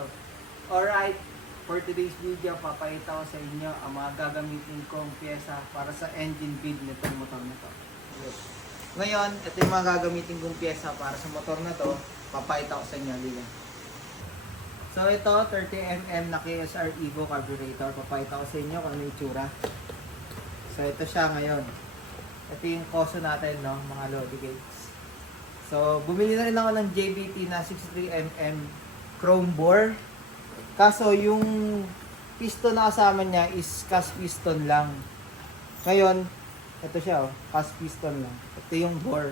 motor. Alright, for today's video, papakita ko sa inyo ang mga gagamitin kong pyesa para sa engine bead nitong motor na to. Ngayon, ito yung mga gagamitin kong pyesa para sa motor na to. Papakita ko sa inyo. Liga. So ito, 30mm na KSR Evo carburetor. Papakita ko sa inyo kung ano yung itsura. So ito siya ngayon. Ito yung koso natin, no, mga Lodi gates. So bumili na rin ako ng JBT na 63mm chrome bore. Kaso yung piston na kasama niya is cast piston lang. Ngayon, ito siya, oh, cast piston lang. Ito yung bore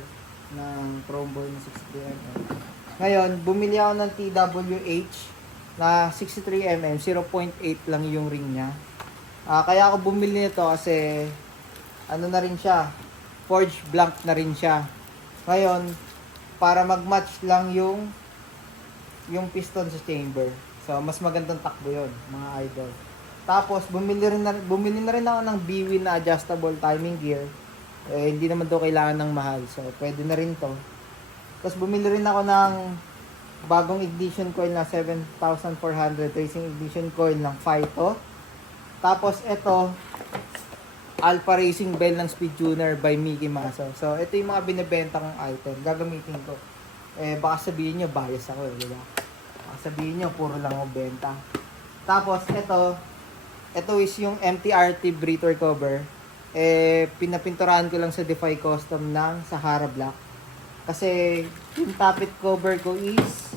ng chrome bore na 63mm. Ngayon, bumili ako ng TWH na 63mm, 0.8 lang yung ring niya. Kaya ako bumili nito kasi ano na rin siya, forged blank na rin siya. Ngayon, para mag-match lang yung piston sa chamber. So, mas magandang takbo yun, mga idol. Tapos, bumili na rin ako ng Bwin na adjustable timing gear. Hindi naman daw kailangan ng mahal. So, pwede na rin to. Tapos, bumili rin ako ng bagong ignition coil na 7,400 racing ignition coil ng Phyto. Tapos, ito, Alpha Racing Bell ng Speed Tuner by Mickey Maso. So, ito yung mga binibenta kong item. Gagamitin ko. Baka sabihin nyo, bias ako, di ba? Sabihin nyo, puro lang ako benta. Tapos, ito is yung MTRT breather cover. Pinapinturahan ko lang sa Defy Custom ng Sahara Black. Kasi, yung tappet cover ko is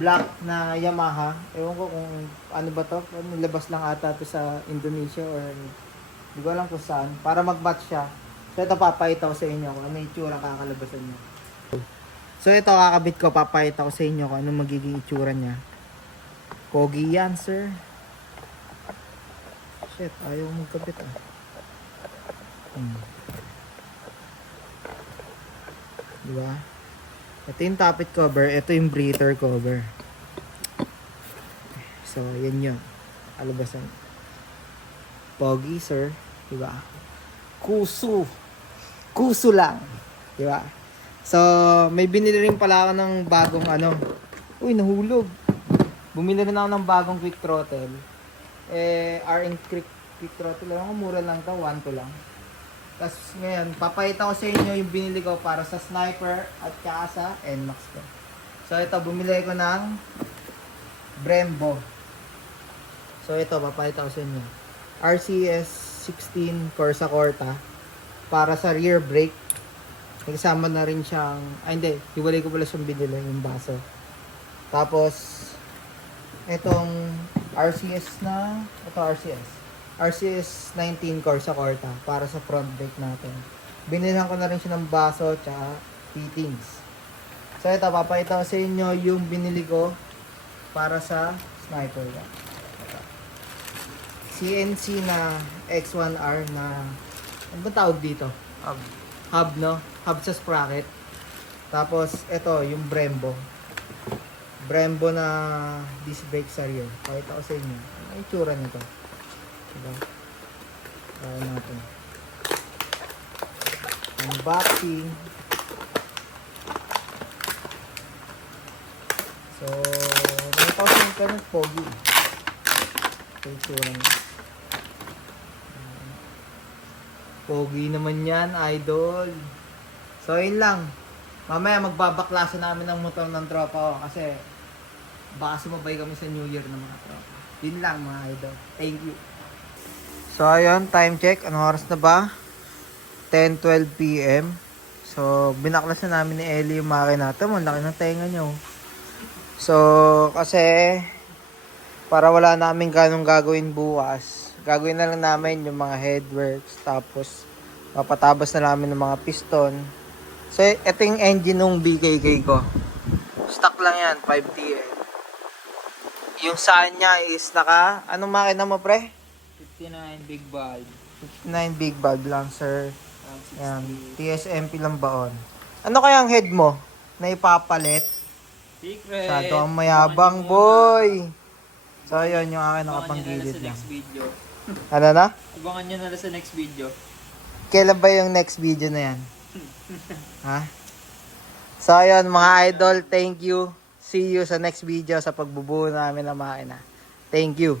black na Yamaha. Ewan ko kung ano ba to. Nilabas lang ata to sa Indonesia or hindi ko alam kung saan. Para mag-match siya. So, ito papakita ko sa inyo kung ano yung itsura kakalabasan niya. So ito kakabit ko, papakita ko sa inyo kung anong magiging itsura niya. Pogi yan, sir. Shit, ayaw magkabit ah. Diba? Ito yung tappet cover, ito yung breather cover. So, yan yun. Alabasan. Pogi, sir. Diba? Kusu. Kusu lang. Diba? So, may binili rin pala ako ng bagong ano. Uy, nahulog. Bumili rin ako ng bagong quick throttle. RN quick throttle lang. Mura lang to, 1 lang. Tapos ngayon, papakita ko sa inyo yung binili ko para sa Sniper at saka sa NMAX ko. So, ito, bumili ko ng Brembo. So, ito, papakita ko sa inyo. RCS 16 Corsa Corta para sa rear brake. Nagsama na rin siyang, hindi, hiwalay ko pala siyang binili, yung baso. Tapos, itong RCS na, RCS 19 Corsa Corta para sa front brake natin. Binilhan ko na rin siya ng baso, tsaka fittings. So, ito, papakita ko sa inyo yung binili ko para sa Sniper. CNC na X1R na, ano ba tawag dito? Hub, no? Hub sa sprocket. Tapos, ito, yung Brembo. Brembo na disc brake sa rear. Pakita ko sa inyo. Ano yung tsura nito? Diba? Kaya natin. Unboxing. So, nakita ko sa internet, pogi. Ito yung tsura nito. Pogi naman yan, idol. So, yun lang. Mamaya magbabaklasa namin ng motor ng tropa ko kasi baka sumabay kami sa New Year ng mga tropa. Yun lang, mga idol. Thank you. So, ayun, time check. Anong oras na ba? 10:12 PM. So, binaklas na namin ni Ellie yung makina natin. Ang laki ng tenga niya. So, kasi para wala namin ganong gagawin bukas, gagawin na lang namin yung mga headworks, tapos papatabas na namin ng mga piston. So, ito yung engine ng BKK ko. Stock lang yan, 5TL. Yung saan niya is naka, anong makina mo, pre? 59 big valve. 59 big valve lang, sir. Yan, TSMP lang baon. Ano kaya ang head mo na ipapalit? Secret! Masyado ang mayabang, boy! So, yun yung akin nakapanggilid lang. Next video. Ano na? Abangan nyo na sa next video. Kailan ba yung next video na yan? Ha? So, ayun mga idol, thank you See you sa next video sa pagbubuo namin ng makina. Thank you.